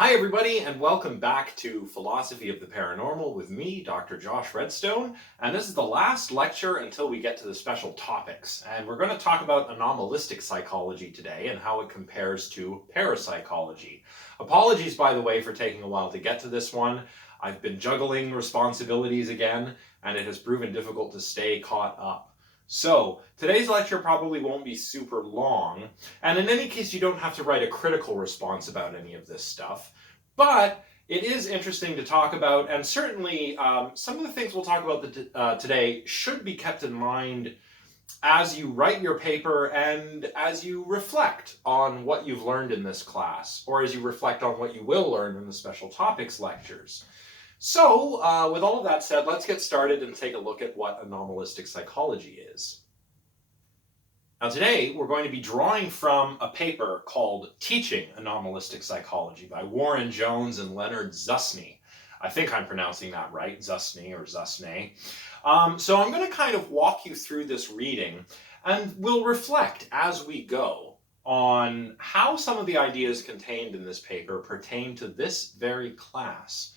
Hi everybody, and welcome back to Philosophy of the Paranormal with me, Dr. Josh Redstone, and this is the last lecture until we get to the special topics. And we're going to talk about anomalistic psychology today and how it compares to parapsychology. Apologies, by the way, for taking a while to get to this one. I've been juggling responsibilities again, and it has proven difficult to stay caught up. So, today's lecture probably won't be super long, and in any case you don't have to write a critical response about any of this stuff, but it is interesting to talk about, and certainly some of the things we'll talk about today should be kept in mind as you write your paper and as you reflect on what you've learned in this class, or as you reflect on what you will learn in the special topics lectures. So, with all of that said, let's get started and take a look at what anomalistic psychology is. Now today, we're going to be drawing from a paper called Teaching Anomalistic Psychology by Warren Jones and Leonard Zusne. I think I'm pronouncing that right, Zusne or Zusne. So I'm going to kind of walk you through this reading, and we'll reflect as we go on how some of the ideas contained in this paper pertain to this very class.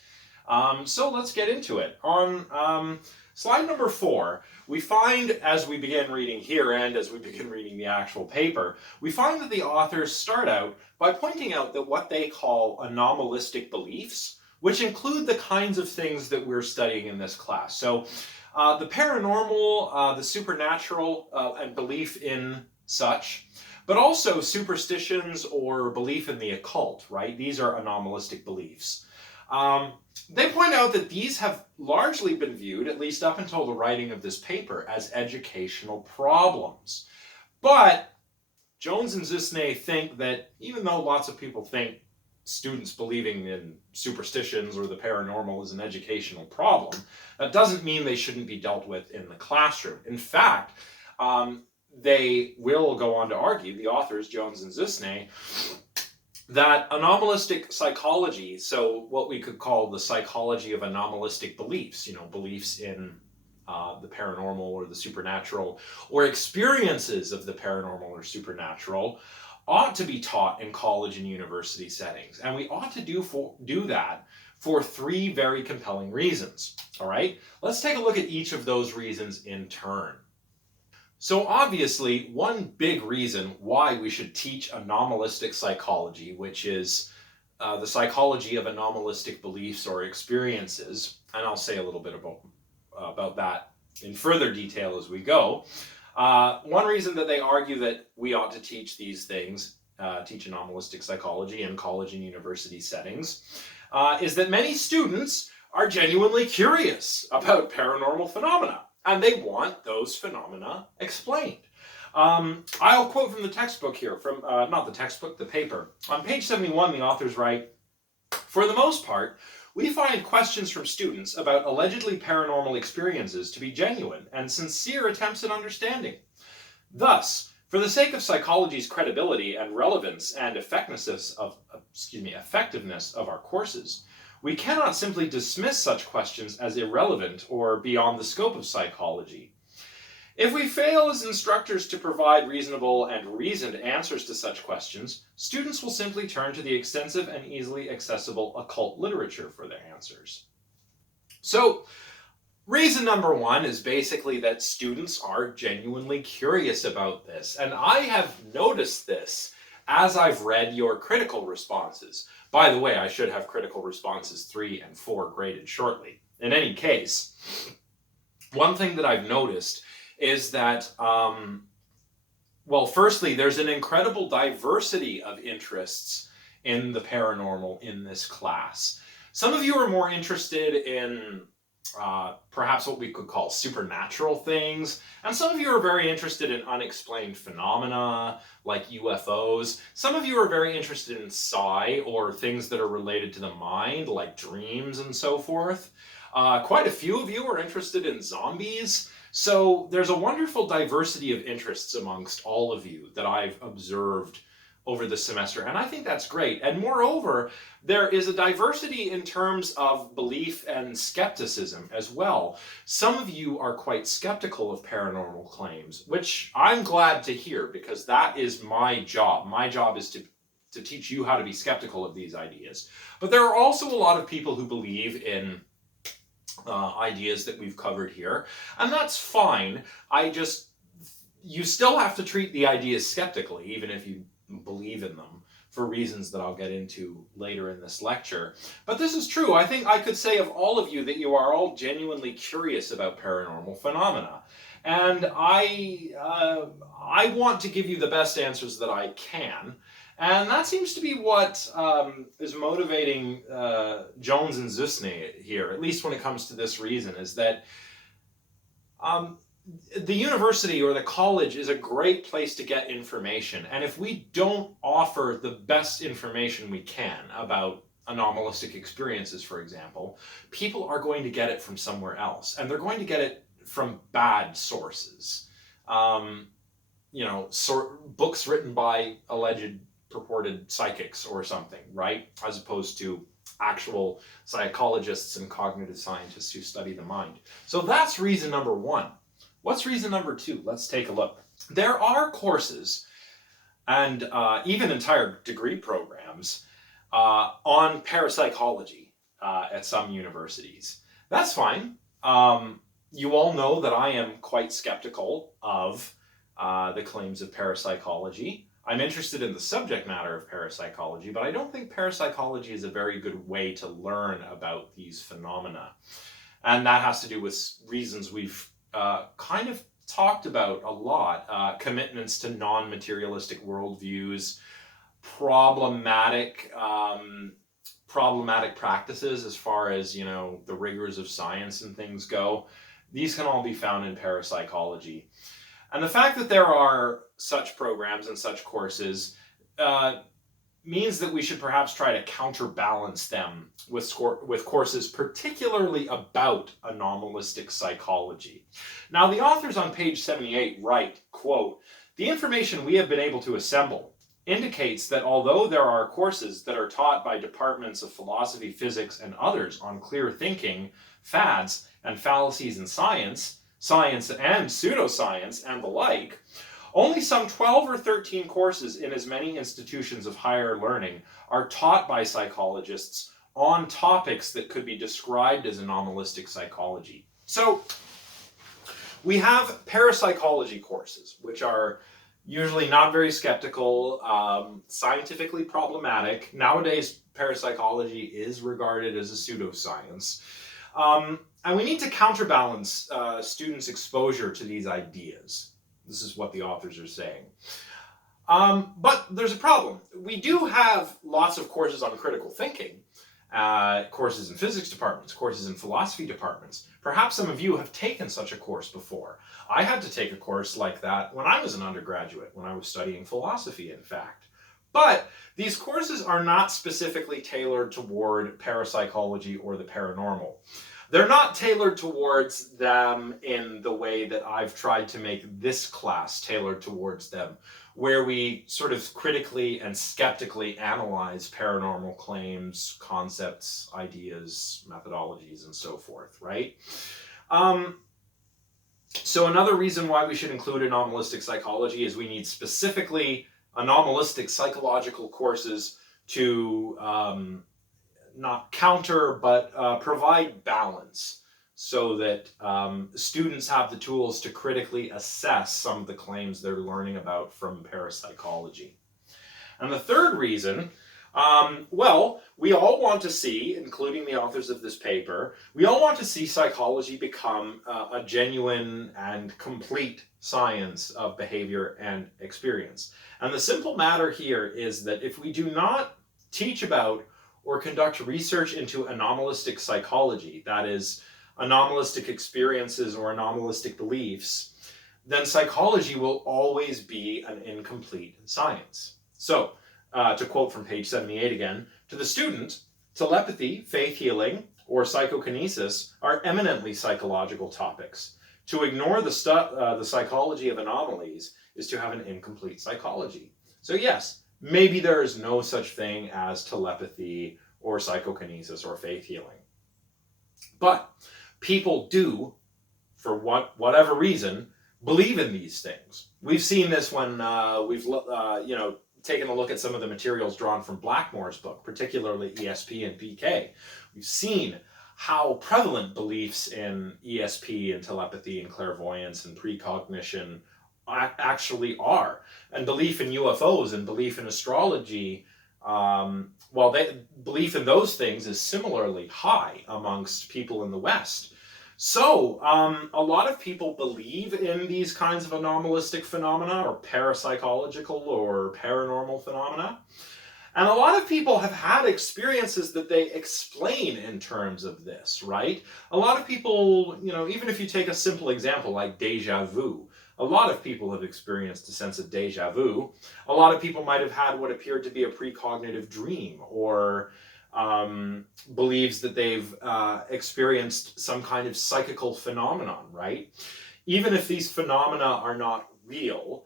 So let's get into it. On slide number 4, we find, as we begin reading here and as we begin reading the actual paper, we find that the authors start out by pointing out that what they call anomalistic beliefs, which include the kinds of things that we're studying in this class. So the paranormal, the supernatural, and belief in such, but also superstitions or belief in the occult, right? These are anomalistic beliefs. They point out that these have largely been viewed, at least up until the writing of this paper, as educational problems. But Jones and Zusne think that even though lots of people think students believing in superstitions or the paranormal is an educational problem, that doesn't mean they shouldn't be dealt with in the classroom. In fact, they will go on to argue, the authors, Jones and Zusne, that anomalistic psychology, so what we could call the psychology of anomalistic beliefs, beliefs in the paranormal or the supernatural, or experiences of the paranormal or supernatural, ought to be taught in college and university settings. And we ought to do that for 3 very compelling reasons. All right, let's take a look at each of those reasons in turn. So obviously, one big reason why we should teach anomalistic psychology, which is the psychology of anomalistic beliefs or experiences, and I'll say a little bit about that in further detail as we go. One reason that they argue that we ought to teach these things, teach anomalistic psychology in college and university settings, is that many students are genuinely curious about paranormal phenomena. And they want those phenomena explained. I'll quote from the textbook here, from not the textbook, the paper. On page 71, the authors write, "For the most part, we find questions from students about allegedly paranormal experiences to be genuine and sincere attempts at understanding. Thus, for the sake of psychology's credibility and relevance and effectiveness of our courses, we cannot simply dismiss such questions as irrelevant or beyond the scope of psychology. If we fail as instructors to provide reasonable and reasoned answers to such questions, students will simply turn to the extensive and easily accessible occult literature for their answers." So, reason number 1 is basically that students are genuinely curious about this. And I have noticed this as I've read your critical responses. By the way, I should have critical responses 3 and 4 graded shortly. In any case, one thing that I've noticed is that, firstly, there's an incredible diversity of interests in the paranormal in this class. Some of you are more interested in perhaps what we could call supernatural things, and some of you are very interested in unexplained phenomena like UFOs. Some of you are very interested in psi, or things that are related to the mind like dreams and so forth. Quite a few of you are interested in zombies. So there's a wonderful diversity of interests amongst all of you that I've observed over the semester, and I think that's great. And moreover, there is a diversity in terms of belief and skepticism as well. Some of you are quite skeptical of paranormal claims, which I'm glad to hear, because that is my job. My job is to to teach you how to be skeptical of these ideas. But there are also a lot of people who believe in ideas that we've covered here, and that's fine. You still have to treat the ideas skeptically, even if you believe in them, for reasons that I'll get into later in this lecture. But this is true. I think I could say of all of you that you are all genuinely curious about paranormal phenomena. And I want to give you the best answers that I can. And that seems to be what is motivating Jones and Zusne here, at least when it comes to this reason, is that the university or the college is a great place to get information. And if we don't offer the best information we can about anomalistic experiences, for example, people are going to get it from somewhere else. And they're going to get it from bad sources. Books written by alleged purported psychics or something, right? As opposed to actual psychologists and cognitive scientists who study the mind. So that's reason number one. What's reason number two? Let's take a look. There are courses and even entire degree programs on parapsychology at some universities. That's fine. You all know that I am quite skeptical of the claims of parapsychology. I'm interested in the subject matter of parapsychology, but I don't think parapsychology is a very good way to learn about these phenomena. And that has to do with reasons we've kind of talked about a lot. Commitments to non-materialistic worldviews, problematic practices as far as, the rigors of science and things go. These can all be found in parapsychology. And the fact that there are such programs and such courses means that we should perhaps try to counterbalance them with courses particularly about anomalistic psychology. Now, the authors on page 78 write, quote, "The information we have been able to assemble indicates that although there are courses that are taught by departments of philosophy, physics, and others on clear thinking, fads, and fallacies in science and pseudoscience, and the like, only some 12 or 13 courses in as many institutions of higher learning are taught by psychologists on topics that could be described as anomalistic psychology." So we have parapsychology courses, which are usually not very skeptical, scientifically problematic. Nowadays, parapsychology is regarded as a pseudoscience. And we need to counterbalance students' exposure to these ideas. This is what the authors are saying. But there's a problem. We do have lots of courses on critical thinking, courses in physics departments, courses in philosophy departments. Perhaps some of you have taken such a course before. I had to take a course like that when I was an undergraduate, when I was studying philosophy, in fact. But these courses are not specifically tailored toward parapsychology or the paranormal. They're not tailored towards them in the way that I've tried to make this class tailored towards them, where we sort of critically and skeptically analyze paranormal claims, concepts, ideas, methodologies, and so forth, right? So another reason why we should include anomalistic psychology is we need specifically anomalistic psychological courses to not counter, but provide balance so that students have the tools to critically assess some of the claims they're learning about from parapsychology. And the third reason, we all want to see, including the authors of this paper, we all want to see psychology become a genuine and complete science of behavior and experience. And the simple matter here is that if we do not teach about or conduct research into anomalistic psychology, that is, anomalistic experiences or anomalistic beliefs, then psychology will always be an incomplete science. So, to quote from page 78 again, to the student, telepathy, faith healing, or psychokinesis are eminently psychological topics. To ignore the psychology of anomalies is to have an incomplete psychology. So yes, maybe there is no such thing as telepathy or psychokinesis or faith healing. But people do, for whatever reason, believe in these things. We've seen this when taken a look at some of the materials drawn from Blackmore's book, particularly ESP and PK, we've seen how prevalent beliefs in ESP and telepathy and clairvoyance and precognition actually are. And belief in UFOs and belief in astrology, belief in those things is similarly high amongst people in the West. So, a lot of people believe in these kinds of anomalistic phenomena, or parapsychological or paranormal phenomena. And a lot of people have had experiences that they explain in terms of this, right? A lot of people, even if you take a simple example like deja vu, a lot of people have experienced a sense of deja vu. A lot of people might have had what appeared to be a precognitive dream, or believes that they've experienced some kind of psychical phenomenon, right? Even if these phenomena are not real,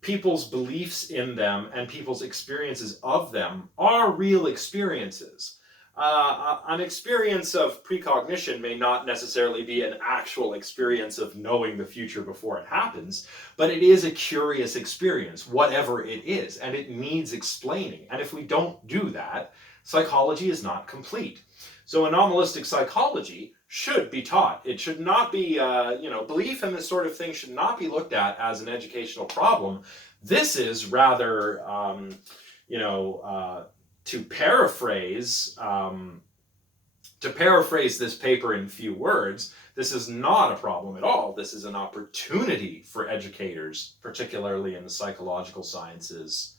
people's beliefs in them and people's experiences of them are real experiences. An experience of precognition may not necessarily be an actual experience of knowing the future before it happens, but it is a curious experience, whatever it is, and it needs explaining. And if we don't do that, psychology is not complete. So anomalistic psychology should be taught. It should not be, belief in this sort of thing should not be looked at as an educational problem. This is rather, to paraphrase this paper in few words, this is not a problem at all. This is an opportunity for educators, particularly in the psychological sciences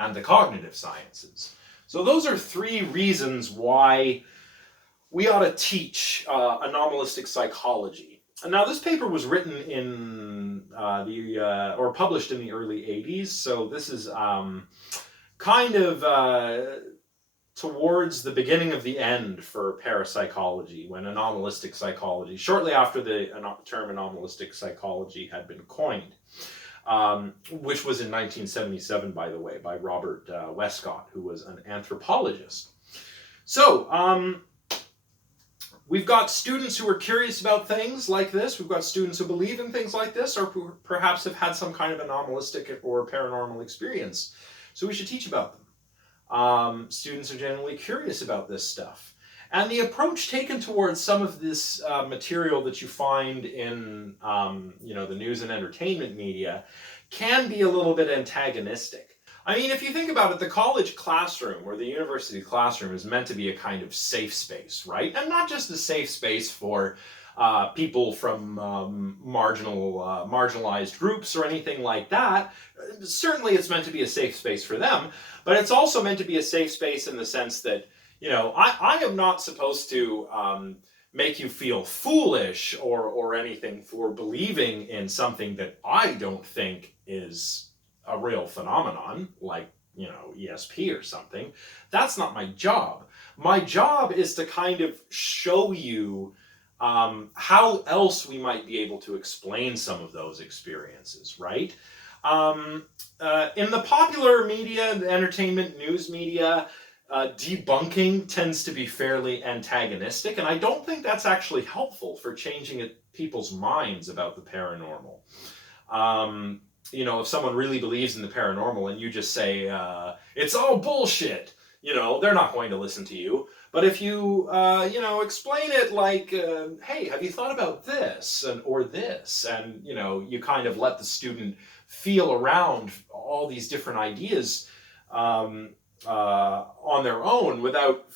and the cognitive sciences. So those are 3 reasons why we ought to teach anomalistic psychology. And now this paper was written in or published in the early 80s, so this is kind of towards the beginning of the end for parapsychology, when anomalistic psychology, shortly after the term anomalistic psychology had been coined, which was in 1977, by the way, by Robert Westcott, who was an anthropologist. So, we've got students who are curious about things like this. We've got students who believe in things like this, or who perhaps have had some kind of anomalistic or paranormal experience. So we should teach about them. Students are generally curious about this stuff. And the approach taken towards some of this material that you find in the news and entertainment media can be a little bit antagonistic. I mean, if you think about it, the college classroom or the university classroom is meant to be a kind of safe space, right? And not just a safe space for people from marginalized groups or anything like that. Certainly it's meant to be a safe space for them, but it's also meant to be a safe space in the sense that, I am not supposed to make you feel foolish or anything for believing in something that I don't think is a real phenomenon, like, ESP or something. That's not my job. My job is to kind of show you how else we might be able to explain some of those experiences, right? In the popular media, the entertainment news media, debunking tends to be fairly antagonistic, and I don't think that's actually helpful for changing people's minds about the paranormal. If someone really believes in the paranormal and you just say, it's all bullshit, they're not going to listen to you. But if you, explain it like, hey, have you thought about this or this? And, you kind of let the student feel around all these different ideas on their own without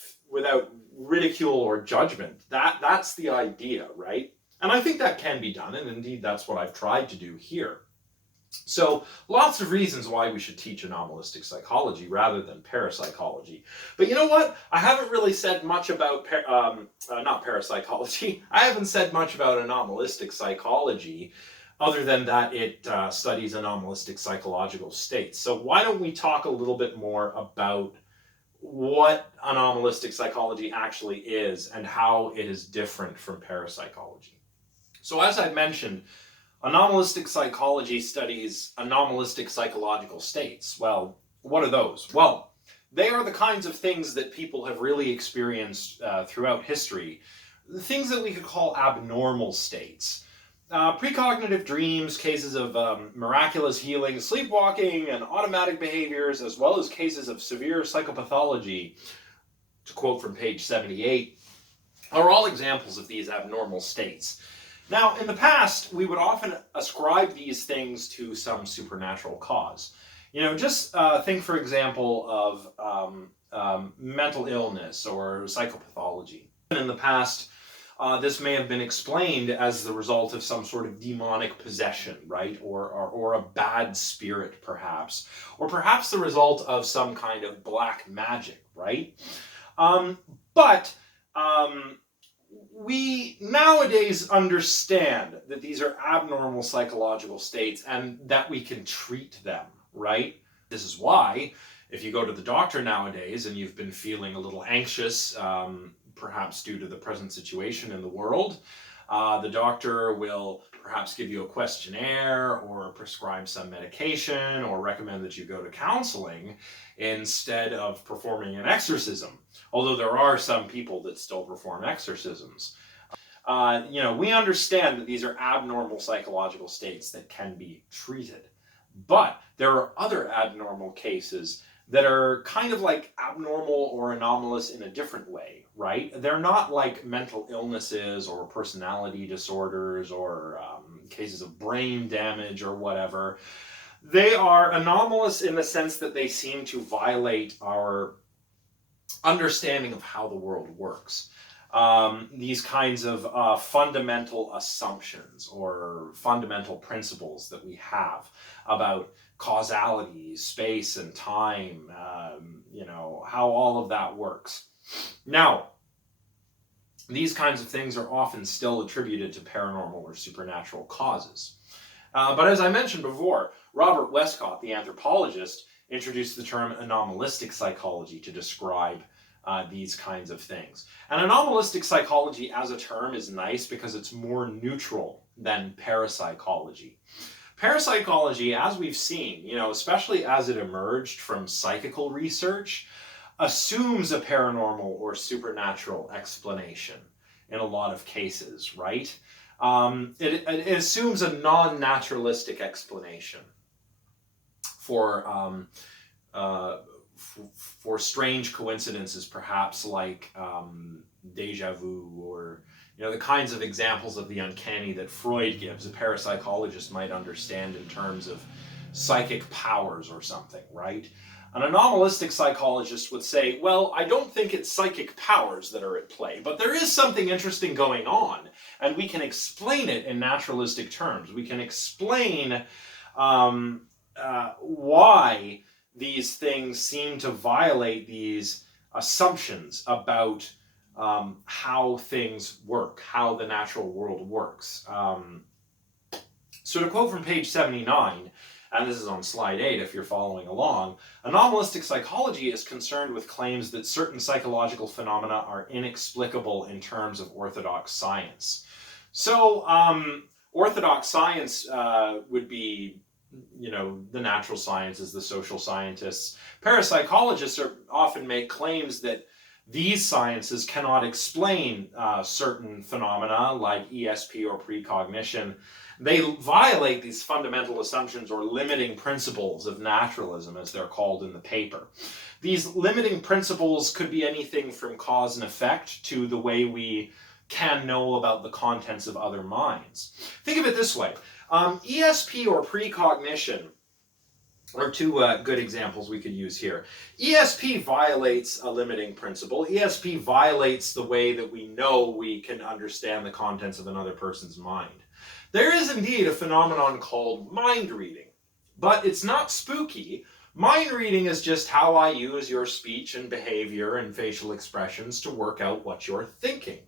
ridicule or judgment. That's the idea, right? And I think that can be done, and indeed that's what I've tried to do here. So lots of reasons why we should teach anomalistic psychology rather than parapsychology. But you know what? I haven't really said much about, not parapsychology, I haven't said much about anomalistic psychology other than that it studies anomalistic psychological states. So why don't we talk a little bit more about what anomalistic psychology actually is and how it is different from parapsychology. So as I mentioned, anomalistic psychology studies anomalistic psychological states. Well, what are those? Well, they are the kinds of things that people have really experienced throughout history, things that we could call abnormal states. Precognitive dreams, cases of miraculous healing, sleepwalking, and automatic behaviors, as well as cases of severe psychopathology, to quote from page 78, are all examples of these abnormal states. Now, in the past, we would often ascribe these things to some supernatural cause. Just think, for example, of mental illness or psychopathology. In the past, this may have been explained as the result of some sort of demonic possession, right? Or a bad spirit, perhaps. Or perhaps the result of some kind of black magic, right? But we nowadays understand that these are abnormal psychological states and that we can treat them, right? This is why, if you go to the doctor nowadays and you've been feeling a little anxious, perhaps due to the present situation in the world, the doctor will perhaps give you a questionnaire or prescribe some medication or recommend that you go to counseling instead of performing an exorcism. Although there are some people that still perform exorcisms. We understand that these are abnormal psychological states that can be treated. But there are other abnormal cases that are kind of like abnormal or anomalous in a different way, right? They're not like mental illnesses or personality disorders or cases of brain damage or whatever. They are anomalous in the sense that they seem to violate our understanding of how the world works. These kinds of fundamental assumptions or fundamental principles that we have about causality, space and time, how all of that works. Now, these kinds of things are often still attributed to paranormal or supernatural causes. But as I mentioned before, Robert Westcott, the anthropologist, introduced the term anomalistic psychology to describe these kinds of things. And anomalistic psychology as a term is nice because it's more neutral than parapsychology. Parapsychology, as we've seen, especially as it emerged from psychical research, assumes a paranormal or supernatural explanation in a lot of cases, right? It assumes a non-naturalistic explanation for strange coincidences, perhaps like deja vu, or the kinds of examples of the uncanny that Freud gives, a parapsychologist might understand in terms of psychic powers or something, right? An anomalistic psychologist would say, well, I don't think it's psychic powers that are at play, but there is something interesting going on, and we can explain it in naturalistic terms. We can explain why these things seem to violate these assumptions about how things work, how the natural world works. So to quote from page 79, and this is on slide 8 if you're following along, anomalistic psychology is concerned with claims that certain psychological phenomena are inexplicable in terms of orthodox science. So orthodox science would be the natural sciences, the social scientists. Parapsychologists often make claims that these sciences cannot explain certain phenomena like ESP or precognition. They violate these fundamental assumptions or limiting principles of naturalism, as they're called in the paper. These limiting principles could be anything from cause and effect to the way we can know about the contents of other minds. Think of it this way. ESP or precognition are two good examples we could use here. ESP violates a limiting principle. ESP violates the way that we know we can understand the contents of another person's mind. There is indeed a phenomenon called mind reading, but it's not spooky. Mind reading is just how I use your speech and behavior and facial expressions to work out what you're thinking.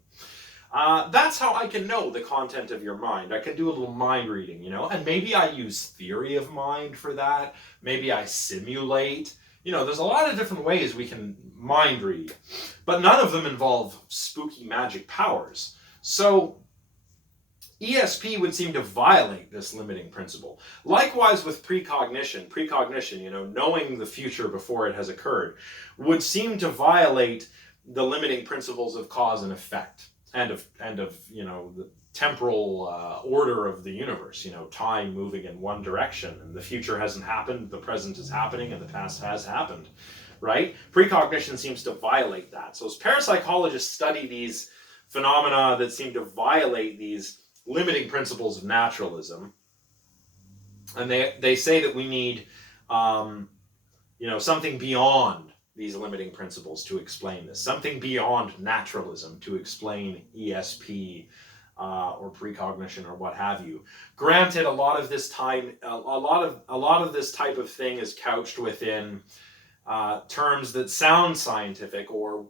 That's how I can know the content of your mind. I can do a little mind reading, and maybe I use theory of mind for that. Maybe I simulate. There's a lot of different ways we can mind read, but none of them involve spooky magic powers. So ESP would seem to violate this limiting principle. Likewise with precognition, knowing the future before it has occurred, would seem to violate the limiting principles of cause and effect. And of temporal order of the universe, time moving in one direction, and the future hasn't happened, the present is happening, and the past has happened, right? Precognition seems to violate that. So as parapsychologists study these phenomena that seem to violate these limiting principles of naturalism, and they say that we need something beyond these limiting principles to explain this, something beyond naturalism to explain ESP or precognition or what have you. Granted, a lot of this this type of thing is couched within terms that sound scientific, or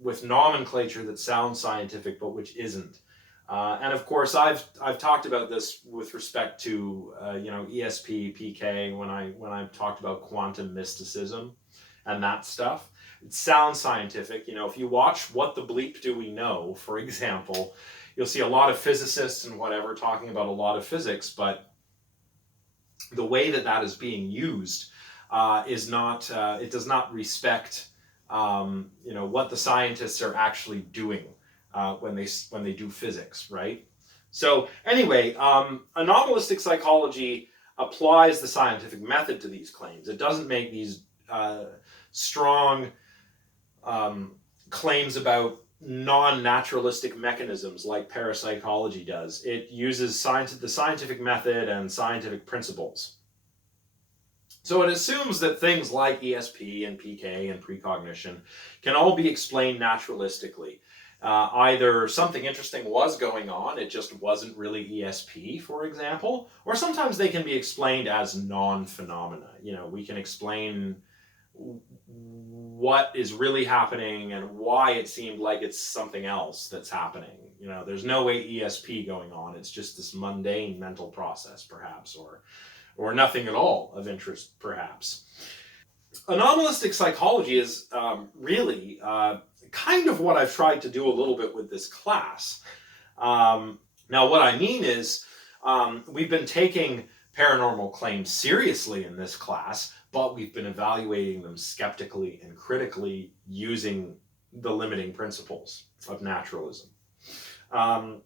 with nomenclature that sounds scientific but which isn't. And of course, I've talked about this with respect to ESP, PK, when I've talked about quantum mysticism and that stuff. It sounds scientific. If you watch What the Bleep Do We Know, for example, you'll see a lot of physicists and whatever talking about a lot of physics, but the way that is being used is not. It does not respect what the scientists are actually doing when they do physics, right? So anyway, anomalistic psychology applies the scientific method to these claims. It doesn't make these strong claims about non-naturalistic mechanisms like parapsychology does. It uses the scientific method and scientific principles. So it assumes that things like ESP and PK and precognition can all be explained naturalistically. Either something interesting was going on, it just wasn't really ESP, for example, or sometimes they can be explained as non-phenomena. We can explain what is really happening and why it seemed like it's something else that's happening. There's no way ESP going on. It's just this mundane mental process, perhaps, or nothing at all of interest, perhaps. Anomalistic psychology is really kind of what I've tried to do a little bit with this class. Now, what I mean is we've been taking paranormal claims seriously in this class, but we've been evaluating them skeptically and critically using the limiting principles of naturalism. Now,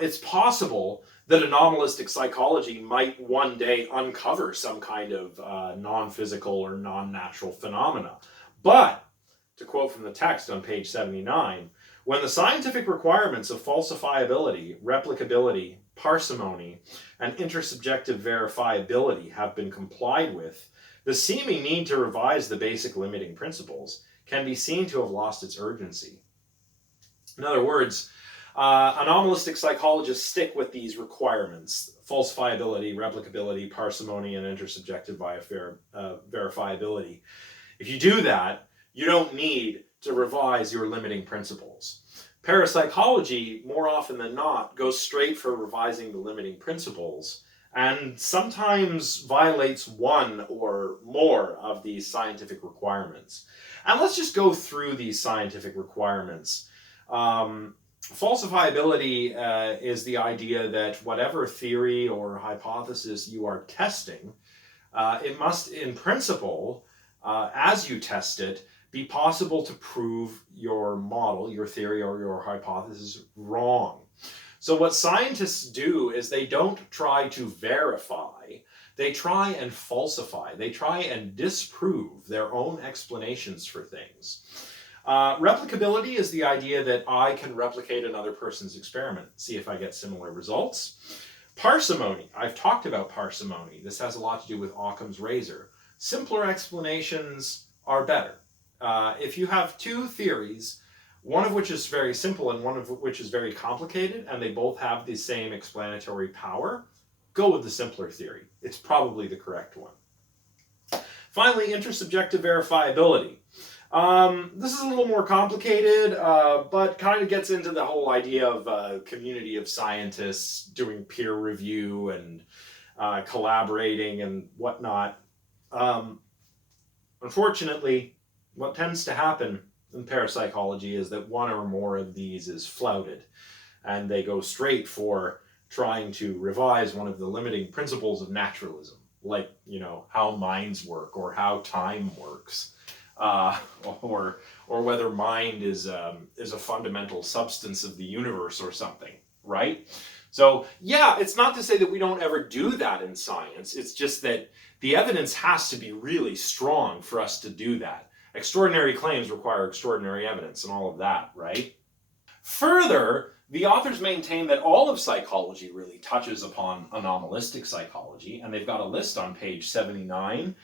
it's possible that anomalistic psychology might one day uncover some kind of non-physical or non-natural phenomena. But, to quote from the text on page 79, when the scientific requirements of falsifiability, replicability, parsimony, and intersubjective verifiability have been complied with, the seeming need to revise the basic limiting principles can be seen to have lost its urgency. In other words, anomalistic psychologists stick with these requirements: falsifiability, replicability, parsimony, and intersubjective verifiability. If you do that, you don't need to revise your limiting principles. Parapsychology, more often than not, goes straight for revising the limiting principles, and sometimes violates one or more of these scientific requirements. And let's just go through these scientific requirements. Falsifiability is the idea that whatever theory or hypothesis you are testing, it must, in principle, as you test it, be possible to prove your model, your theory, or your hypothesis wrong. So what scientists do is they don't try to verify, they try and falsify, they try and disprove their own explanations for things. Replicability is the idea that I can replicate another person's experiment, see if I get similar results. Parsimony, I've talked about parsimony. This has a lot to do with Occam's razor. Simpler explanations are better. If you have two theories, one of which is very simple and one of which is very complicated, and they both have the same explanatory power, go with the simpler theory. It's probably the correct one. Finally, intersubjective verifiability. This is a little more complicated, but kind of gets into the whole idea of a community of scientists doing peer review and collaborating and whatnot. Unfortunately, what tends to happen in parapsychology is that one or more of these is flouted, and they go straight for trying to revise one of the limiting principles of naturalism, like, how minds work or how time works. Or whether mind is a fundamental substance of the universe or something, right? So yeah, it's not to say that we don't ever do that in science. It's just that the evidence has to be really strong for us to do that. Extraordinary claims require extraordinary evidence and all of that, right? Further, the authors maintain that all of psychology really touches upon anomalistic psychology, and they've got a list on page 79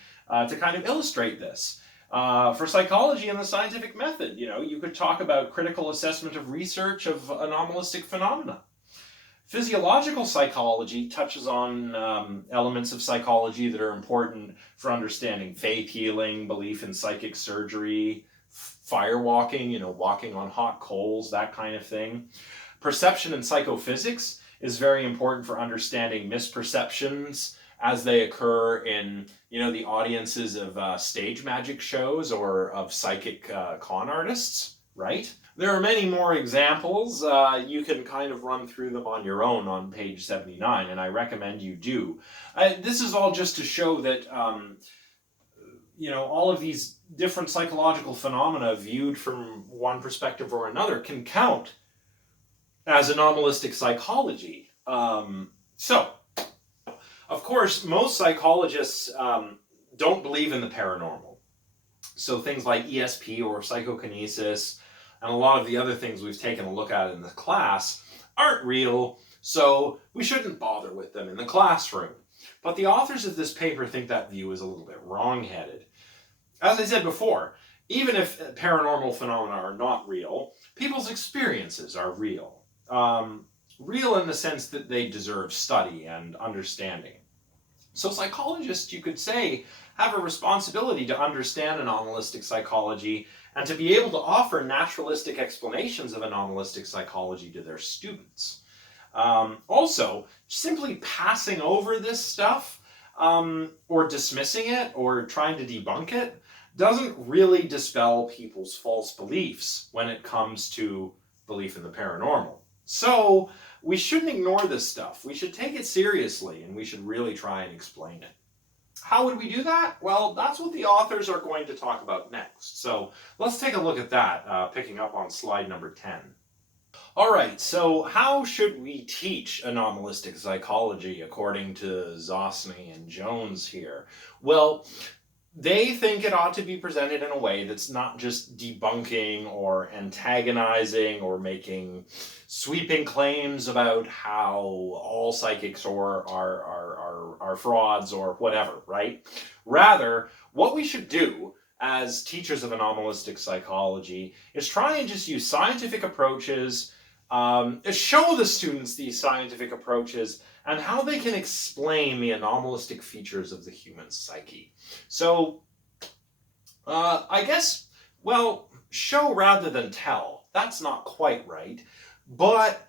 to kind of illustrate this. For psychology and the scientific method, you could talk about critical assessment of research of anomalistic phenomena. Physiological psychology touches on elements of psychology that are important for understanding faith healing, belief in psychic surgery, firewalking, walking on hot coals, that kind of thing. Perception and psychophysics is very important for understanding misperceptions as they occur in, the audiences of stage magic shows or of psychic con artists, right? There are many more examples. You can kind of run through them on your own on page 79, and I recommend you do. This is all just to show that, all of these different psychological phenomena viewed from one perspective or another can count as anomalistic psychology. So, of course, most psychologists don't believe in the paranormal. So things like ESP or psychokinesis and a lot of the other things we've taken a look at in the class aren't real, so we shouldn't bother with them in the classroom. But the authors of this paper think that view is a little bit wrong-headed. As I said before, even if paranormal phenomena are not real, people's experiences are real. Real in the sense that they deserve study and understanding. So psychologists, you could say, have a responsibility to understand anomalistic psychology and to be able to offer naturalistic explanations of anomalistic psychology to their students. Also, simply passing over this stuff or dismissing it or trying to debunk it doesn't really dispel people's false beliefs when it comes to belief in the paranormal. So we shouldn't ignore this stuff. We should take it seriously and we should really try and explain it. How would we do that? Well, that's what the authors are going to talk about next. So let's take a look at that, picking up on slide number 10. All right, so how should we teach anomalistic psychology according to Zosny and Jones here? Well, they think it ought to be presented in a way that's not just debunking or antagonizing or making sweeping claims about how all psychics are frauds or whatever, right? Rather, what we should do as teachers of anomalistic psychology is try and just use scientific approaches, show the students these scientific approaches and how they can explain the anomalistic features of the human psyche. So, I guess, well, show rather than tell. That's not quite right. But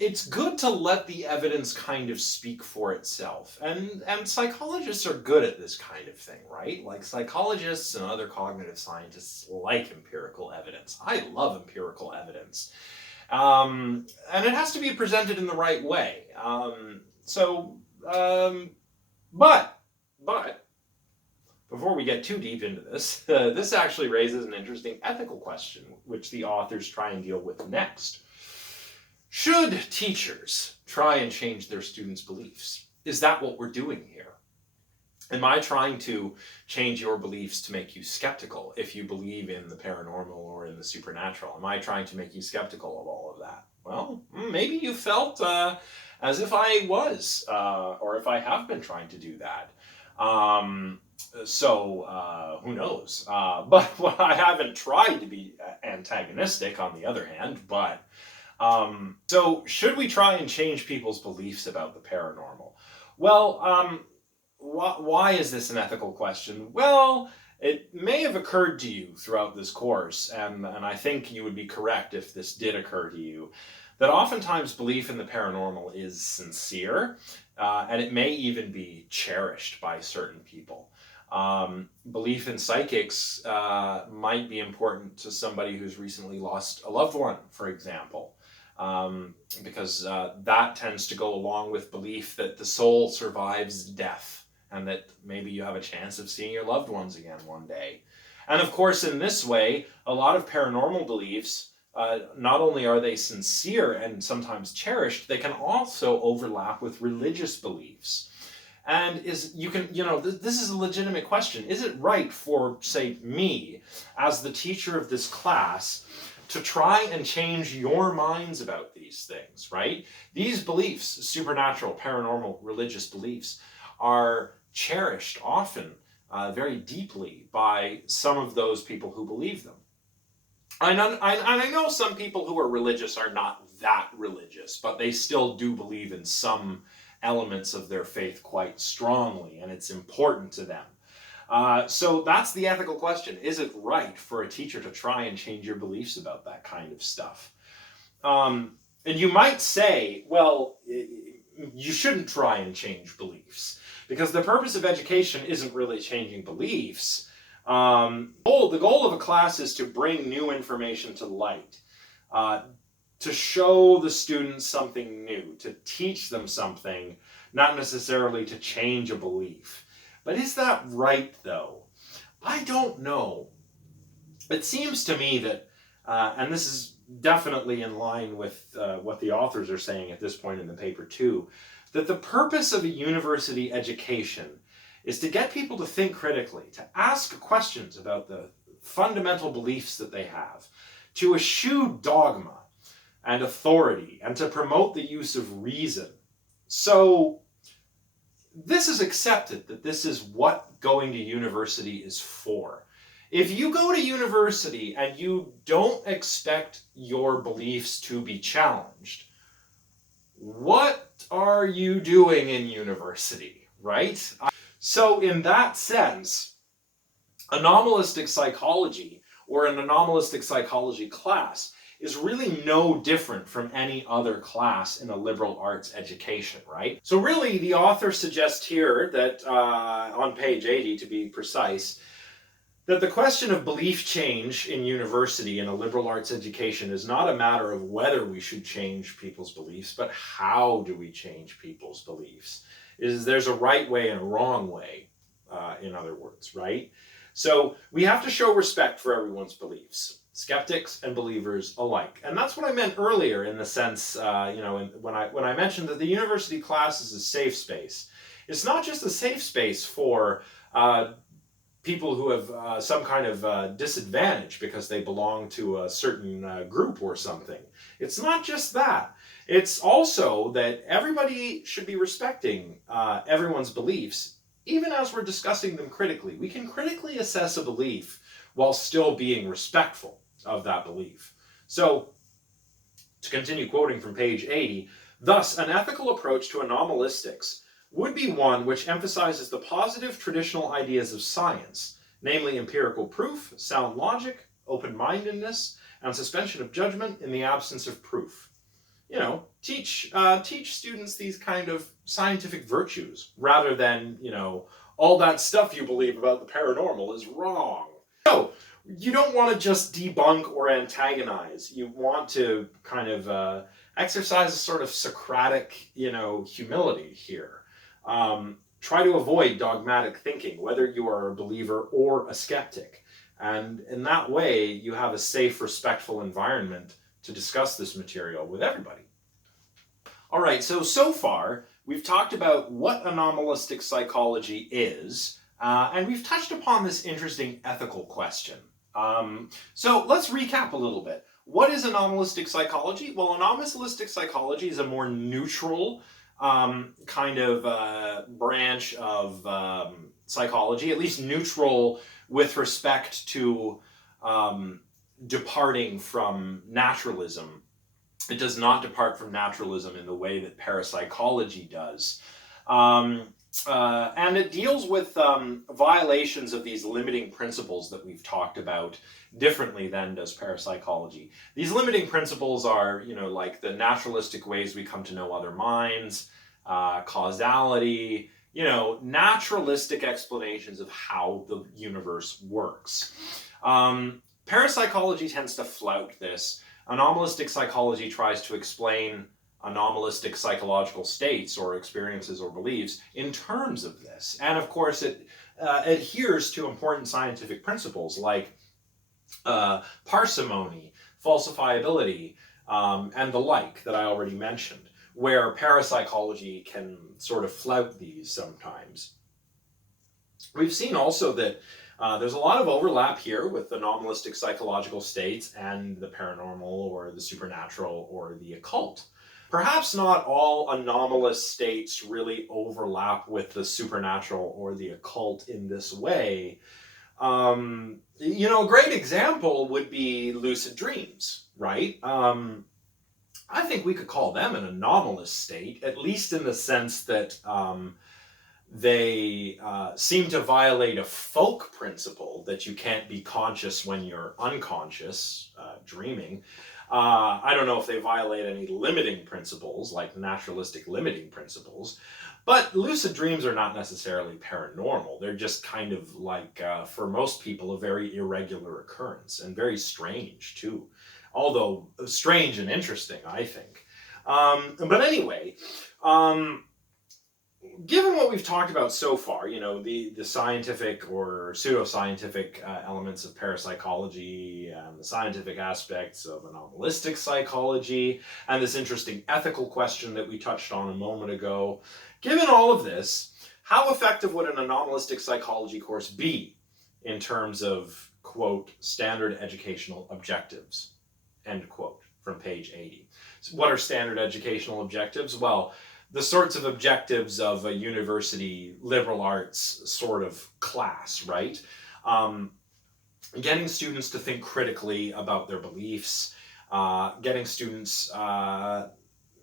it's good to let the evidence kind of speak for itself. And psychologists are good at this kind of thing, right? Like psychologists and other cognitive scientists like empirical evidence. I love empirical evidence. And it has to be presented in the right way. But before we get too deep into this, this actually raises an interesting ethical question, which the authors try and deal with next. Should teachers try and change their students' beliefs? Is that what we're doing here? Am I trying to change your beliefs to make you skeptical if you believe in the paranormal or in the supernatural? Am I trying to make you skeptical of all of that? Well, maybe you felt as if I was, or if I have been trying to do that. Who knows? But I haven't tried to be antagonistic, on the other hand, but so should we try and change people's beliefs about the paranormal? Well, why is this an ethical question? Well, it may have occurred to you throughout this course, and I think you would be correct if this did occur to you, that oftentimes belief in the paranormal is sincere, and it may even be cherished by certain people. Belief in psychics might be important to somebody who's recently lost a loved one, for example, because that tends to go along with belief that the soul survives death and that maybe you have a chance of seeing your loved ones again one day. And of course, in this way, a lot of paranormal beliefs not only are they sincere and sometimes cherished, they can also overlap with religious beliefs. And this is a legitimate question. Is it right for, say, me, as the teacher of this class, to try and change your minds about these things, right? These beliefs, supernatural, paranormal, religious beliefs, are cherished often very deeply by some of those people who believe them. I know some people who are religious are not that religious, but they still do believe in some elements of their faith quite strongly, and it's important to them. So that's the ethical question. Is it right for a teacher to try and change your beliefs about that kind of stuff? And you might say, well, you shouldn't try and change beliefs, because the purpose of education isn't really changing beliefs. The goal of a class is to bring new information to light, to show the students something new, to teach them something, not necessarily to change a belief. But is that right, though? I don't know. It seems to me that, and this is definitely in line with what the authors are saying at this point in the paper too, that the purpose of a university education is to get people to think critically, to ask questions about the fundamental beliefs that they have, to eschew dogma and authority, and to promote the use of reason. So this is accepted, that this is what going to university is for. If you go to university and you don't expect your beliefs to be challenged, what are you doing in university, right? So in that sense, anomalistic psychology, or an anomalistic psychology class, is really no different from any other class in a liberal arts education, right? So really, the author suggests here that, on page 80 to be precise, that the question of belief change in university in a liberal arts education is not a matter of whether we should change people's beliefs, but how do we change people's beliefs? There's a right way and a wrong way, in other words, right? So we have to show respect for everyone's beliefs, skeptics and believers alike. And that's what I meant earlier in the sense, when I mentioned that the university class is a safe space. It's not just a safe space for people who have some kind of disadvantage because they belong to a certain group or something. It's not just that. It's also that everybody should be respecting everyone's beliefs, even as we're discussing them critically. We can critically assess a belief while still being respectful of that belief. So, to continue quoting from page 80, thus, an ethical approach to anomalistics would be one which emphasizes the positive traditional ideas of science, namely empirical proof, sound logic, open-mindedness, and suspension of judgment in the absence of proof. Teach students these kind of scientific virtues, rather than, all that stuff you believe about the paranormal is wrong. So, you don't want to just debunk or antagonize. You want to kind of exercise a sort of Socratic, humility here. Try to avoid dogmatic thinking, whether you are a believer or a skeptic. And in that way, you have a safe, respectful environment to discuss this material with everybody. All right, so far, we've talked about what anomalistic psychology is, and we've touched upon this interesting ethical question. So let's recap a little bit. What is anomalistic psychology? Well, anomalistic psychology is a more neutral kind of branch of psychology, at least neutral with respect to departing from naturalism. It does not depart from naturalism in the way that parapsychology does. And it deals with violations of these limiting principles that we've talked about differently than does parapsychology. These limiting principles are, like the naturalistic ways we come to know other minds, causality, naturalistic explanations of how the universe works. Parapsychology tends to flout this. Anomalistic psychology tries to explain anomalistic psychological states or experiences or beliefs in terms of this. And of course, it adheres to important scientific principles like parsimony, falsifiability, and the like that I already mentioned, where parapsychology can sort of flout these sometimes. We've seen also that there's a lot of overlap here with anomalistic psychological states and the paranormal or the supernatural or the occult. Perhaps not all anomalous states really overlap with the supernatural or the occult in this way. A great example would be lucid dreams, right? I think we could call them an anomalous state, at least in the sense that they seem to violate a folk principle that you can't be conscious when you're unconscious, dreaming. I don't know if they violate any limiting principles, like naturalistic limiting principles, but lucid dreams are not necessarily paranormal. They're just kind of like, for most people, a very irregular occurrence, and very strange, too. Although strange and interesting, I think. But anyway, given what we've talked about so far, the scientific or pseudoscientific elements of parapsychology, and the scientific aspects of anomalistic psychology, and this interesting ethical question that we touched on a moment ago, given all of this, how effective would an anomalistic psychology course be in terms of, quote, standard educational objectives, end quote, from page 80. So what are standard educational objectives? Well, the sorts of objectives of a university liberal arts sort of class, right? Getting students to think critically about their beliefs, getting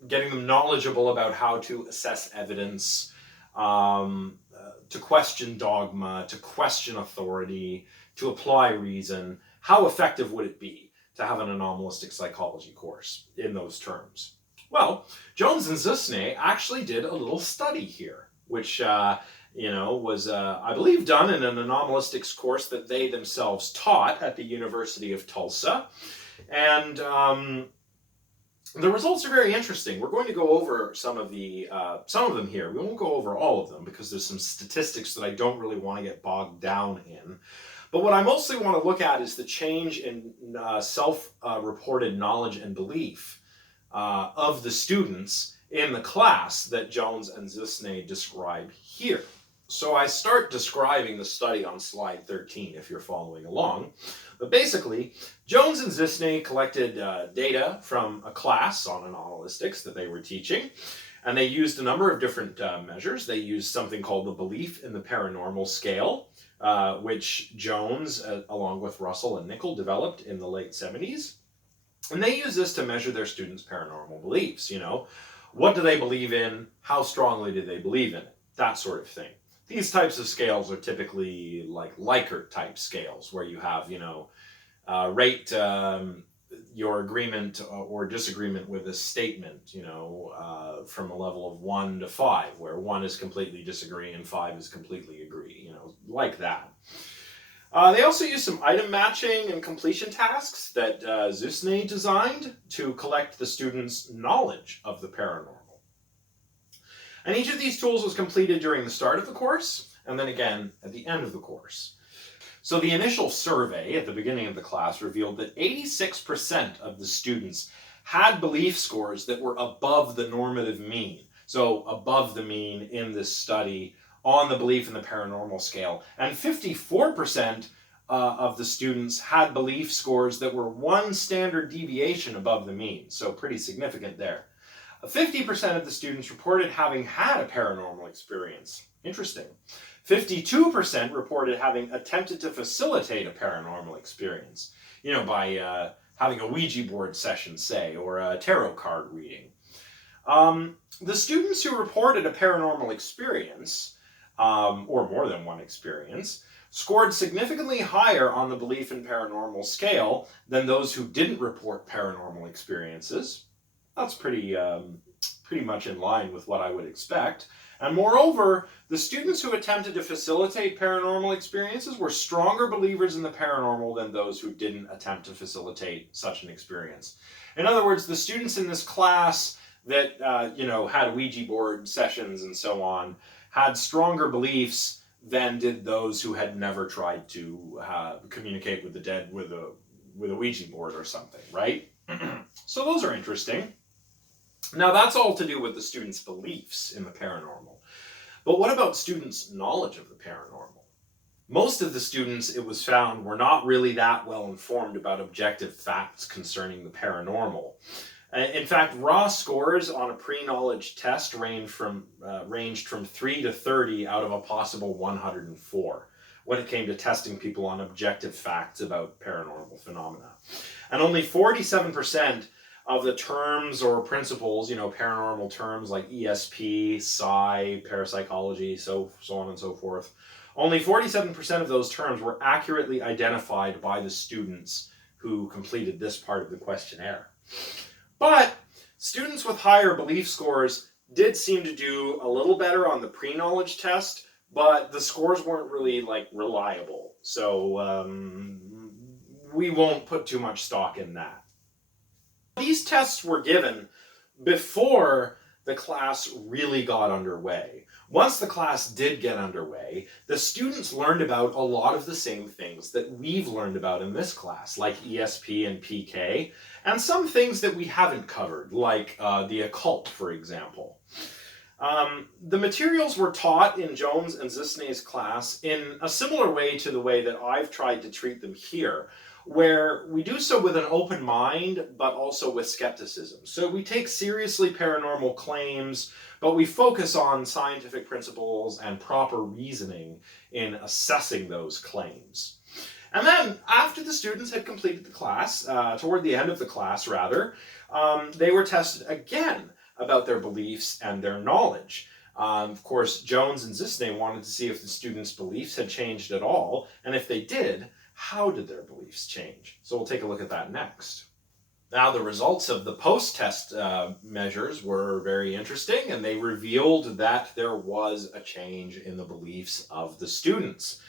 them knowledgeable about how to assess evidence, to question dogma, to question authority, to apply reason. How effective would it be to have an anomalistic psychology course in those terms? Well, Jones and Zusne actually did a little study here, which was, I believe, done in an anomalistics course that they themselves taught at the University of Tulsa. And the results are very interesting. We're going to go over some of them here. We won't go over all of them because there's some statistics that I don't really want to get bogged down in. But what I mostly want to look at is the change in self-reported knowledge and belief of the students in the class that Jones and Zusne describe here. So I start describing the study on slide 13 if you're following along. But basically, Jones and Zusne collected data from a class on anomalistics that they were teaching, and they used a number of different measures. They used something called the belief in the paranormal scale, which Jones, along with Russell and Nickel, developed in the late 70s. And they use this to measure their students' paranormal beliefs. What do they believe in? How strongly do they believe in it? That sort of thing. These types of scales are typically like Likert type scales, where you have, rate your agreement or disagreement with a statement, from a level of 1 to 5, where 1 is completely disagree and 5 is completely agree, like that. They also use some item matching and completion tasks that Zusne designed to collect the students' knowledge of the paranormal. And each of these tools was completed during the start of the course, and then again at the end of the course. So the initial survey at the beginning of the class revealed that 86% of the students had belief scores that were above the normative mean. So above the mean in this study on the belief in the paranormal scale. And 54% of the students had belief scores that were 1 standard deviation above the mean. So pretty significant there. 50% of the students reported having had a paranormal experience. Interesting. 52% reported having attempted to facilitate a paranormal experience, by having a Ouija board session, say, or a tarot card reading. The students who reported a paranormal experience, or more than one experience, scored significantly higher on the belief in paranormal scale than those who didn't report paranormal experiences. That's pretty much in line with what I would expect. And moreover, the students who attempted to facilitate paranormal experiences were stronger believers in the paranormal than those who didn't attempt to facilitate such an experience. In other words, the students in this class that had Ouija board sessions and so on had stronger beliefs than did those who had never tried to communicate with the dead with a with a Ouija board or something, right? So those are interesting. Now that's all to do with the students' beliefs in the paranormal. But what about students' knowledge of the paranormal? Most of the students, it was found, were not really that well informed about objective facts concerning the paranormal. In fact, raw scores on a pre-knowledge test ranged from 3 to 30 out of a possible 104 when it came to testing people on objective facts about paranormal phenomena. And only 47% of the terms or principles, paranormal terms like ESP, psi, parapsychology, so on and so forth, only 47% of those terms were accurately identified by the students who completed this part of the questionnaire. But students with higher belief scores did seem to do a little better on the pre-knowledge test, but the scores weren't really reliable. So we won't put too much stock in that. These tests were given before the class really got underway. Once the class did get underway, the students learned about a lot of the same things that we've learned about in this class, like ESP and PK, and some things that we haven't covered, like the occult, for example. The materials were taught in Jones and Zisney's class in a similar way to the way that I've tried to treat them here, where we do so with an open mind, but also with skepticism. So we take seriously paranormal claims, but we focus on scientific principles and proper reasoning in assessing those claims. And then, after the students had completed the class, toward the end of the class rather, they were tested again about their beliefs and their knowledge. Of course, Jones and Zisney wanted to see if the students' beliefs had changed at all, and if they did, how did their beliefs change? So we'll take a look at that next. Now, the results of the post-test measures were very interesting, and they revealed that there was a change in the beliefs of the students.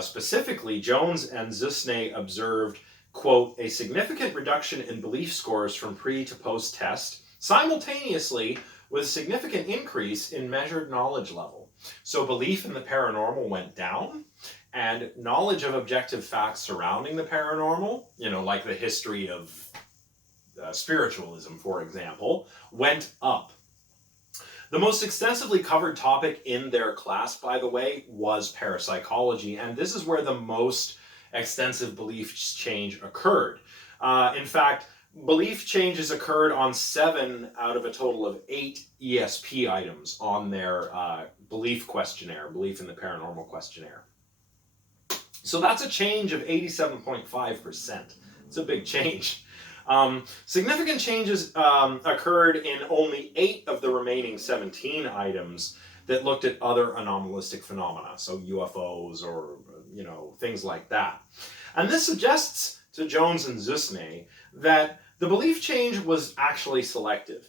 Specifically, Jones and Zisney observed, quote, a significant reduction in belief scores from pre to post-test, simultaneously with a significant increase in measured knowledge level. So belief in the paranormal went down, and knowledge of objective facts surrounding the paranormal, like the history of spiritualism, for example, went up. The most extensively covered topic in their class, by the way, was parapsychology, and this is where the most extensive belief change occurred. In fact, belief changes occurred on 7 out of a total of 8 ESP items on their belief questionnaire, belief in the paranormal questionnaire. So that's a change of 87.5%. It's a big change. Significant changes occurred in only 8 of the remaining 17 items that looked at other anomalistic phenomena, so UFOs or things like that. And this suggests to Jones and Zisney that the belief change was actually selective.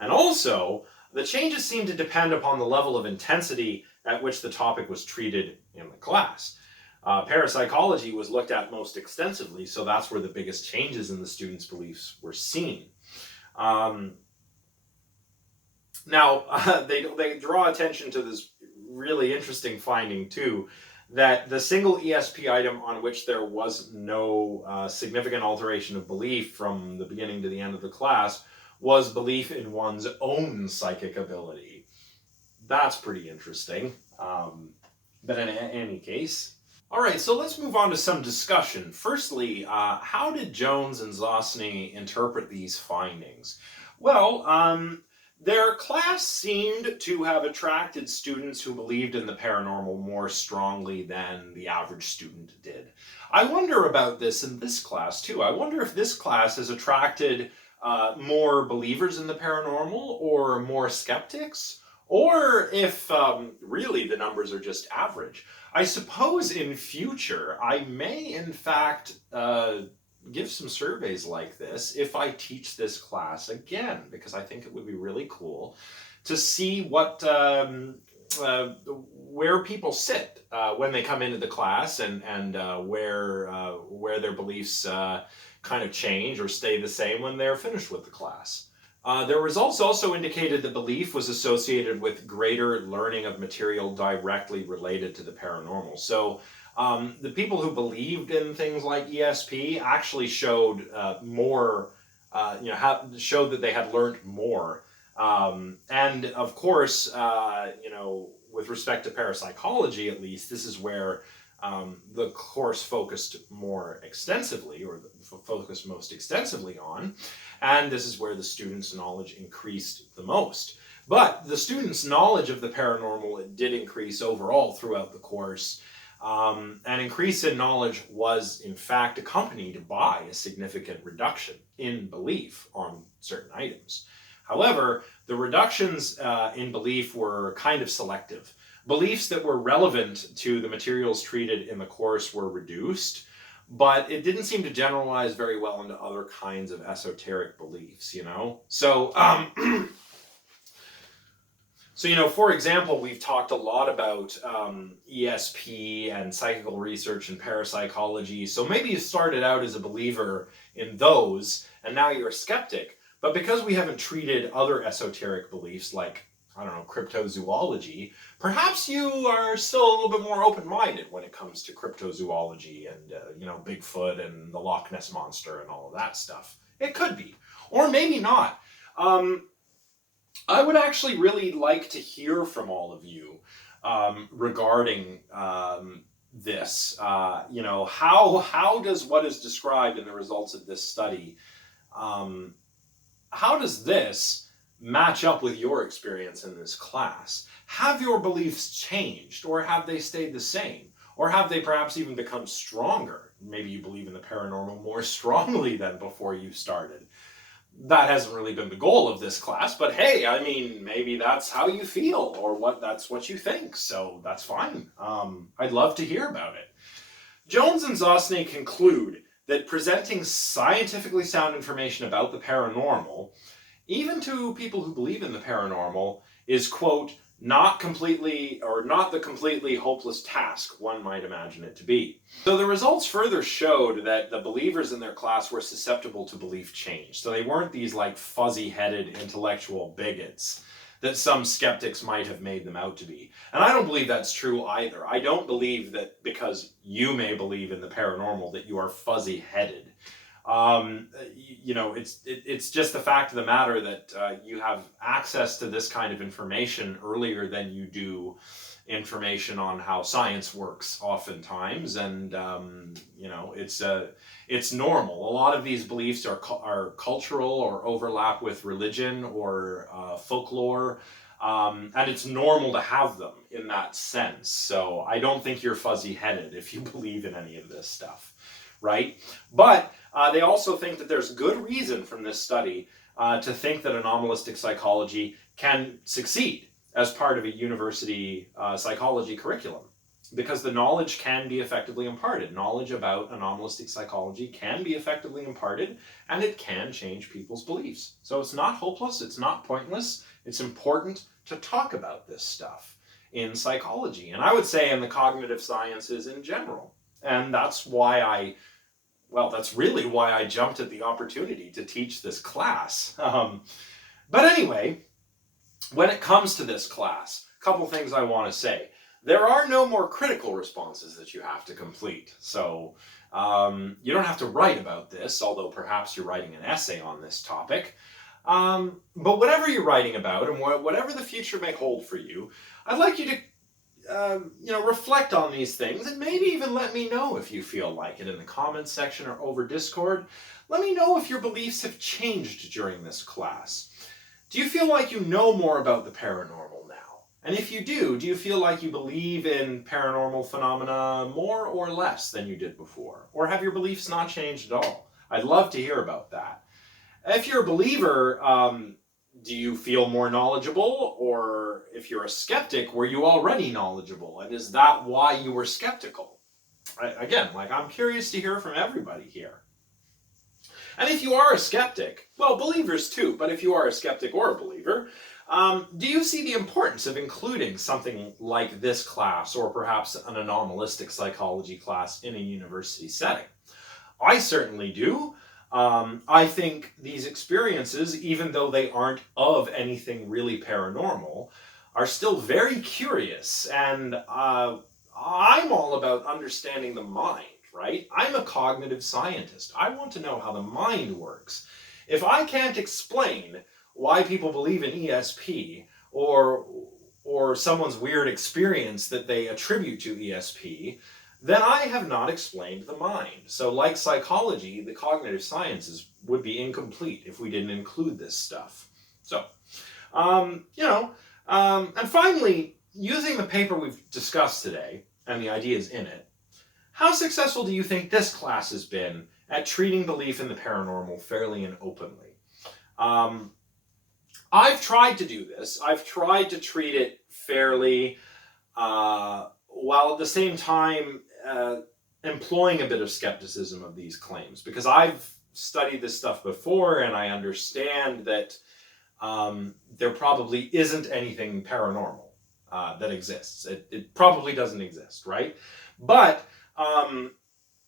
And also, the changes seem to depend upon the level of intensity at which the topic was treated in the class. Parapsychology was looked at most extensively, so that's where the biggest changes in the students' beliefs were seen. Now, they draw attention to this really interesting finding, too, that the single ESP item on which there was no significant alteration of belief from the beginning to the end of the class was belief in one's own psychic ability. That's pretty interesting. But in any case... All right, so let's move on to some discussion. Firstly, how did Jones and Zisney interpret these findings? Well, their class seemed to have attracted students who believed in the paranormal more strongly than the average student did. I wonder about this in this class, too. I wonder if this class has attracted more believers in the paranormal or more skeptics, or if really the numbers are just average. I suppose in future I may in fact give some surveys like this if I teach this class again, because I think it would be really cool to see what where people sit when they come into the class and where their beliefs kind of change or stay the same when they're finished with the class. Their results also indicated that belief was associated with greater learning of material directly related to the paranormal. So The people who believed in things like ESP actually showed showed that they had learned more. And of course, with respect to parapsychology, at least, this is where the course focused more extensively, or focused most extensively on, and this is where the students' knowledge increased the most. But the students' knowledge of the paranormal did increase overall throughout the course. An increase in knowledge was, in fact, accompanied by a significant reduction in belief on certain items. However, the reductions in belief were kind of selective. Beliefs that were relevant to the materials treated in the course were reduced, but it didn't seem to generalize very well into other kinds of esoteric beliefs, So, for example, we've talked a lot about ESP and psychical research and parapsychology. So maybe you started out as a believer in those, and now you're a skeptic. But because we haven't treated other esoteric beliefs like, cryptozoology, perhaps you are still a little bit more open-minded when it comes to cryptozoology and, Bigfoot and the Loch Ness Monster and all of that stuff. It could be. Or maybe not. I would actually really like to hear from all of you regarding this. How does what is described in the results of this study, how does this match up with your experience in this class? Have your beliefs changed, or have they stayed the same? Or have they perhaps even become stronger? Maybe you believe in the paranormal more strongly than before you started. That hasn't really been the goal of this class, but hey, maybe that's how you feel, or that's what you think, so that's fine. I'd love to hear about it. Jones and Zosny conclude that presenting scientifically sound information about the paranormal, even to people who believe in the paranormal, is, quote, not the completely hopeless task one might imagine it to be. So the results further showed that the believers in their class were susceptible to belief change. So they weren't these fuzzy-headed intellectual bigots that some skeptics might have made them out to be. And I don't believe that's true either. I don't believe that because you may believe in the paranormal that you are fuzzy-headed. It's just the fact of the matter that you have access to this kind of information earlier than you do information on how science works oftentimes, and it's normal. A lot of these beliefs are cultural or overlap with religion or folklore, and it's normal to have them in that sense. So I don't think you're fuzzy-headed if you believe in any of this stuff, right? But they also think that there's good reason from this study to think that anomalistic psychology can succeed as part of a university psychology curriculum, because the knowledge can be effectively imparted. Knowledge about anomalistic psychology can be effectively imparted, and it can change people's beliefs. So it's not hopeless, it's not pointless, it's important to talk about this stuff in psychology, and I would say in the cognitive sciences in general. And that's really why I jumped at the opportunity to teach this class. But anyway, when it comes to this class, a couple things I want to say. There are no more critical responses that you have to complete. So you don't have to write about this, although perhaps you're writing an essay on this topic. But whatever you're writing about and whatever the future may hold for you, I'd like you to reflect on these things, and maybe even let me know if you feel like it in the comments section or over Discord. Let me know if your beliefs have changed during this class. Do you feel like you know more about the paranormal now? And if you do you feel like you believe in paranormal phenomena more or less than you did before? Or have your beliefs not changed at all? I'd love to hear about that. If you're a believer, do you feel more knowledgeable? Or if you're a skeptic, were you already knowledgeable? And is that why you were skeptical? Again, I'm curious to hear from everybody here. And if you are a skeptic, well, believers too, but if you are a skeptic or a believer, do you see the importance of including something like this class, or perhaps an anomalistic psychology class, in a university setting? I certainly do. I think these experiences, even though they aren't of anything really paranormal, are still very curious, and I'm all about understanding the mind, right? I'm a cognitive scientist. I want to know how the mind works. If I can't explain why people believe in ESP or someone's weird experience that they attribute to ESP, then I have not explained the mind. So like psychology, the cognitive sciences would be incomplete if we didn't include this stuff. So, and finally, using the paper we've discussed today and the ideas in it, how successful do you think this class has been at treating belief in the paranormal fairly and openly? I've tried to do this. I've tried to treat it fairly, while at the same time employing a bit of skepticism of these claims, because I've studied this stuff before and I understand that there probably isn't anything paranormal that exists. It probably doesn't exist, right? But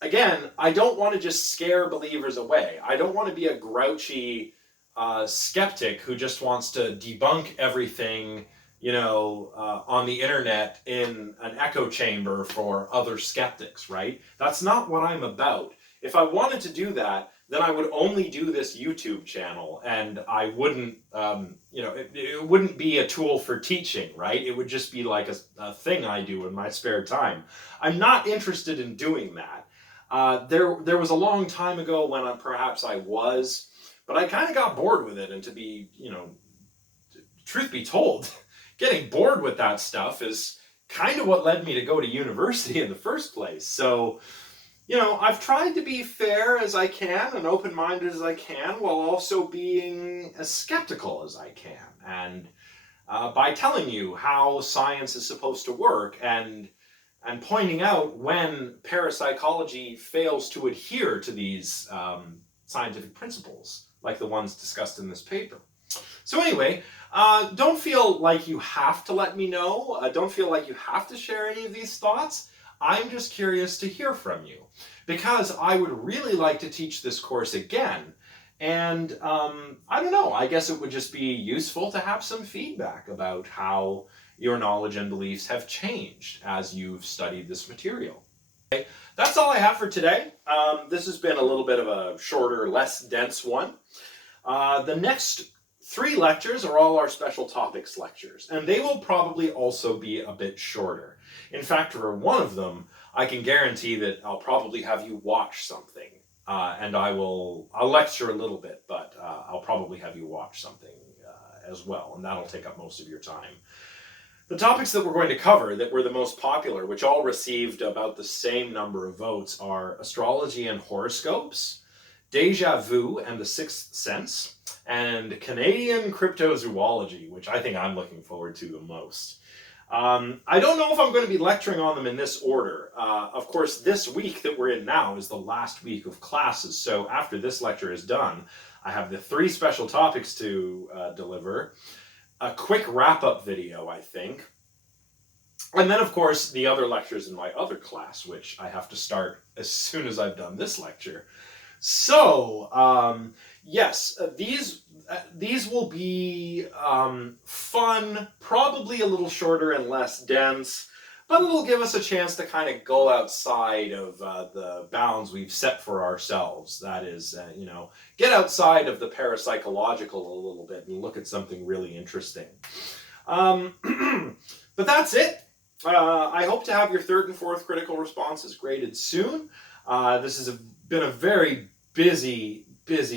again, I don't want to just scare believers away. I don't want to be a grouchy skeptic who just wants to debunk everything, on the internet in an echo chamber for other skeptics, right? That's not what I'm about. If I wanted to do that, then I would only do this YouTube channel, and I wouldn't, it wouldn't be a tool for teaching, right? It would just be like a thing I do in my spare time. I'm not interested in doing that. There was a long time ago when perhaps I was, but I kind of got bored with it, and to be, truth be told, getting bored with that stuff is kind of what led me to go to university in the first place. So, I've tried to be fair as I can and open-minded as I can while also being as skeptical as I can. And by telling you how science is supposed to work and pointing out when parapsychology fails to adhere to these scientific principles, like the ones discussed in this paper. So anyway, don't feel like you have to let me know. Don't feel like you have to share any of these thoughts. I'm just curious to hear from you, because I would really like to teach this course again. And I don't know, I guess it would just be useful to have some feedback about how your knowledge and beliefs have changed as you've studied this material. Okay, that's all I have for today. This has been a little bit of a shorter, less dense one. The next 3 lectures are all our special topics lectures, and they will probably also be a bit shorter. In fact, for one of them, I can guarantee that I'll probably have you watch something, and I'll lecture a little bit, but I'll probably have you watch something as well, and that'll take up most of your time. The topics that we're going to cover that were the most popular, which all received about the same number of votes, are astrology and horoscopes, déjà vu and the sixth sense, and Canadian cryptozoology, which I think I'm looking forward to the most. I don't know if I'm going to be lecturing on them in this order. Of course, this week that we're in now is the last week of classes, so after this lecture is done, I have the 3 special topics to deliver, a quick wrap-up video, I think, and then, of course, the other lectures in my other class, which I have to start as soon as I've done this lecture. So, yes, these will be fun, probably a little shorter and less dense, but it'll give us a chance to kind of go outside of the bounds we've set for ourselves. That is, get outside of the parapsychological a little bit and look at something really interesting. But that's it. I hope to have your 3rd and 4th critical responses graded soon. This has been a very busy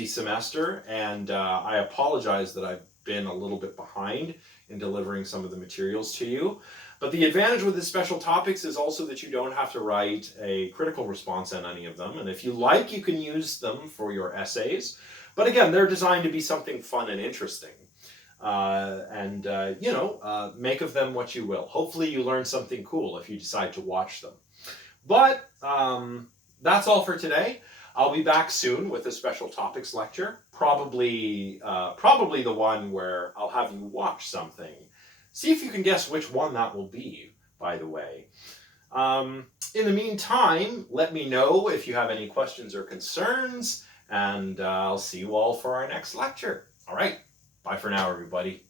semester, and I apologize that I've been a little bit behind in delivering some of the materials to you. But the advantage with the special topics is also that you don't have to write a critical response on any of them, and if you like, you can use them for your essays. But again, they're designed to be something fun and interesting. Make of them what you will. Hopefully you learn something cool if you decide to watch them. But that's all for today. I'll be back soon with a special topics lecture, probably the one where I'll have you watch something. See if you can guess which one that will be, by the way. In the meantime, let me know if you have any questions or concerns, and I'll see you all for our next lecture. All right, bye for now, everybody.